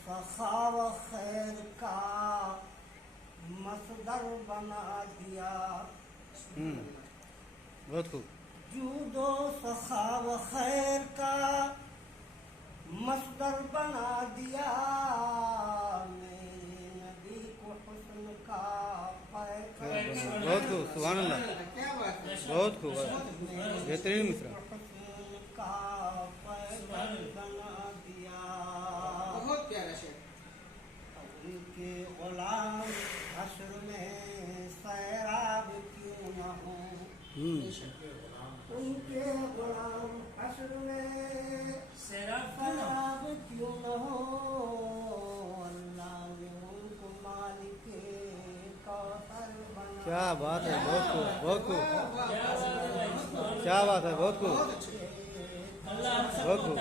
सखाव खैर का मसदर बना दिया। बहुत खूब। जूदो सखाव खैर का मसदर बना दिया। मेरे नबी को हुस्न का बहुत खूब, सुभान अल्लाह, बहुत खूब, बेहतरीन मिश्रण। हुस्न का पैगंबर बना दिया। बहुत प्यारा शेर। उनके गुलाम हश्र में सैराब क्यों न हो। उनके गुलाम हश्र में सैराब क्यों न हो। अल्लाह ने उनको मालिक कौसर बना। क्या बात है, बहुत खूब, बहुत खूब, क्या बात है, बहुत खूब, बहुत खूब।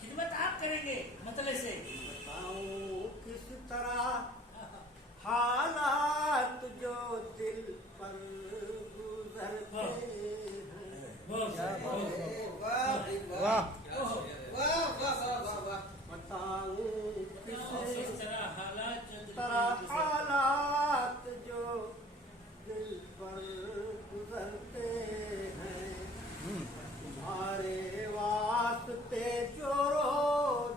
खिदमत आप करेंगे मतलब से। बताऊं किस तरह हालात जो दिल पर गुजरते हैं। वाह, बताऊं किस तरह हालात जो दिल पर गुजरते हैं। तुम्हारे वास्ते जोरो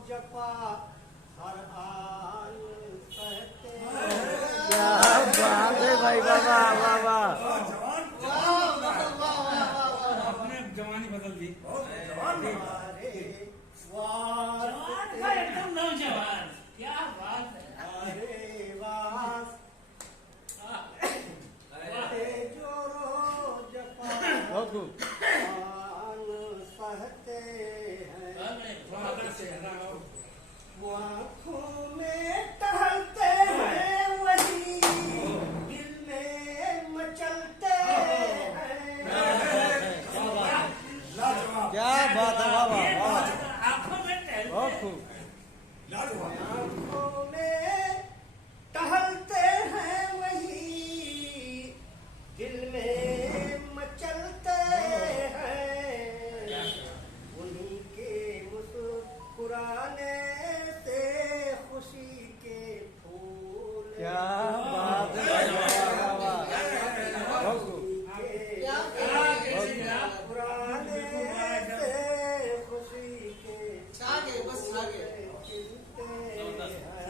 जपा हर आन सहते हैं। क्या बात है भाई, वाह वाह वाह वाह। आपने जवानी बदल दी। हमारे वास्ते एकदम नौजवान, क्या बात है। हमारे वास्ते जोरो जपा बहुत खूब। आन सहते हैं। वो आँखों में टहलते हैं, वही दिल में मचलते हैं। क्या बात है, वाह वाह वाह, आंखों में टहलते बहुत खूब। आँखों में टहलते हैं, वही दिल में मचलते हैं। उन्हीं के मुस्कुराने से खुशी के फूल क्या बात है भाई, वाह वाह वाह, बहुत खूब। मुस्कुराने से खुशी के आगे बस आगे।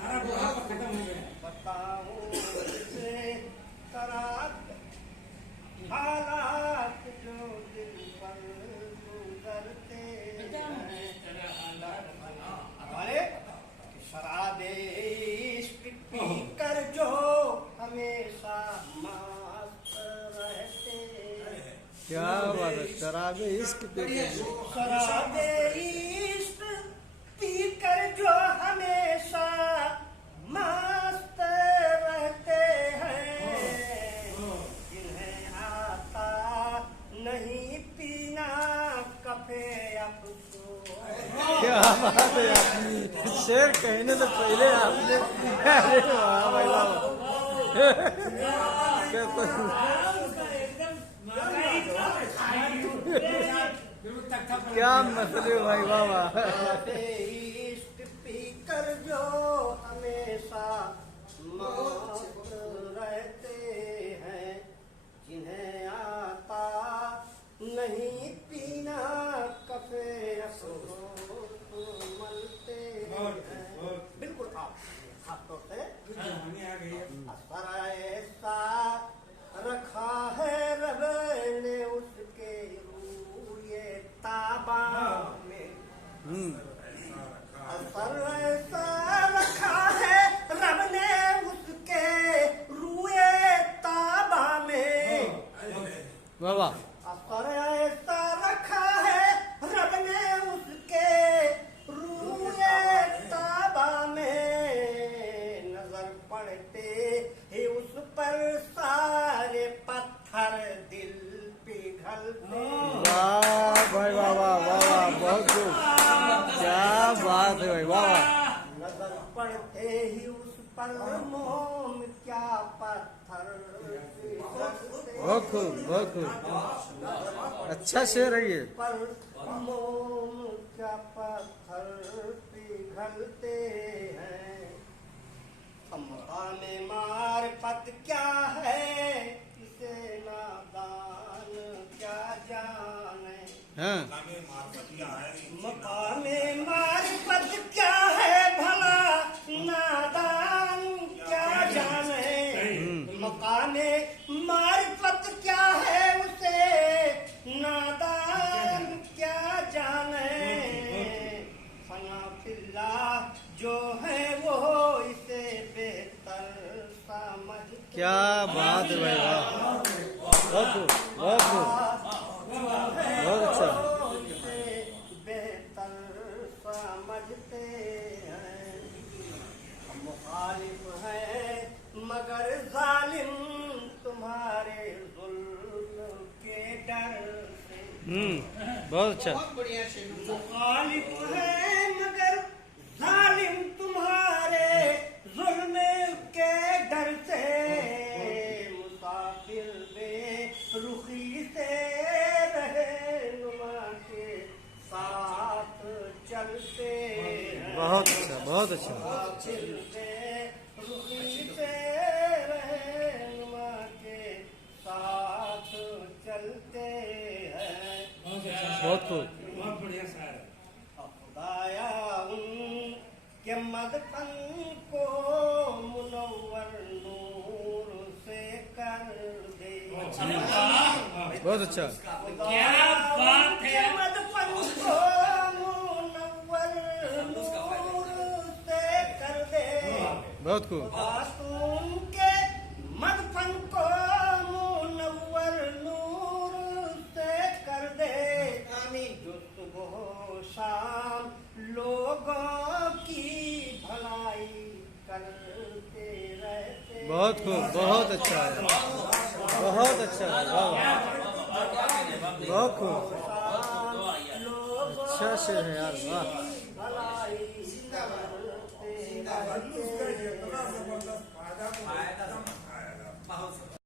सारा बुढ़ापा खत्म हो गया। बताऊं से करात हालात जो दिल पर गुजरते हैं। हमारे शराबे इश्क पी कर जो हमेशा मस्त रहते हैं। क्या बात है, शराबे इश्क पे शराबे इश्क पी कर जो हमेशा मस्त रहते हैं। जिन्हें आता नहीं पीना कफे अफसोस। क्या बात है, आपने शेर कहने से पहले आपने, अरे वाह भाई वाह, क्या मसले भाई, वाह वाह। इश्क पी कर जो हमेशा मस्त रहते हैं। जिन्हें आता नहीं पीना कफे अफसोस मलते हैं। बिल्कुल आप खासतौर से जवानी आ गई है। असर ऐसा रखा है रब ने उसके रूए ताबा में। असर ऐसा पर मोम क्या पत्थर बहुत खूब, बहुत खूब। अच्छा शेर है ये। पर मोम क्या पत्थर पिघलते हैं। मकाने मारिफत क्या है इसे नादान क्या जाने। हाँ, मकाने मारिफत क्या है भला नादान क्या जाने। मकाने मारिफत क्या है उसे नादान क्या जाने। फना फिल्लाह जो है वो इसे बेहतर समझते। क्या बात है भाई, वाह, बहुत खूब, बहुत खूब, बहुत अच्छा। बेहतर समझते हैं। मुखालिफ है मगर जालिम तुम्हारे जुल्म के डर से। बहुत अच्छा। बहुत बढ़िया शेर। मुखालिफ है मगर जालिम तुम्हारे जुल्म के डर से। मुसाफिर बेरुखी से रहनुमा के साथ चलते हैं। बहुत अच्छा, बहुत अच्छा। मुसाफिर बेरुखी से रहनुमा के साथ चलते हैं। बहुत खूब। बहुत बढ़िया शायर है। खुदाया उनके मदफन को मुनव्वर नूर से कर दे। अरे वाह, बहुत अच्छा। क्या बात है। उनके मदफन को मुनव्वर नूर से कर दे। बहुत खूब। खातून के मदफन को मुनव्वर नूर से कर दे। जो सुबह शाम लोगों की भलाई करते रहते। बहुत खूब, बहुत अच्छा है, बहुत अच्छा है, वाह, बहुत खूब। अच्छा शेर है यार, वाह। भलाई करते रहते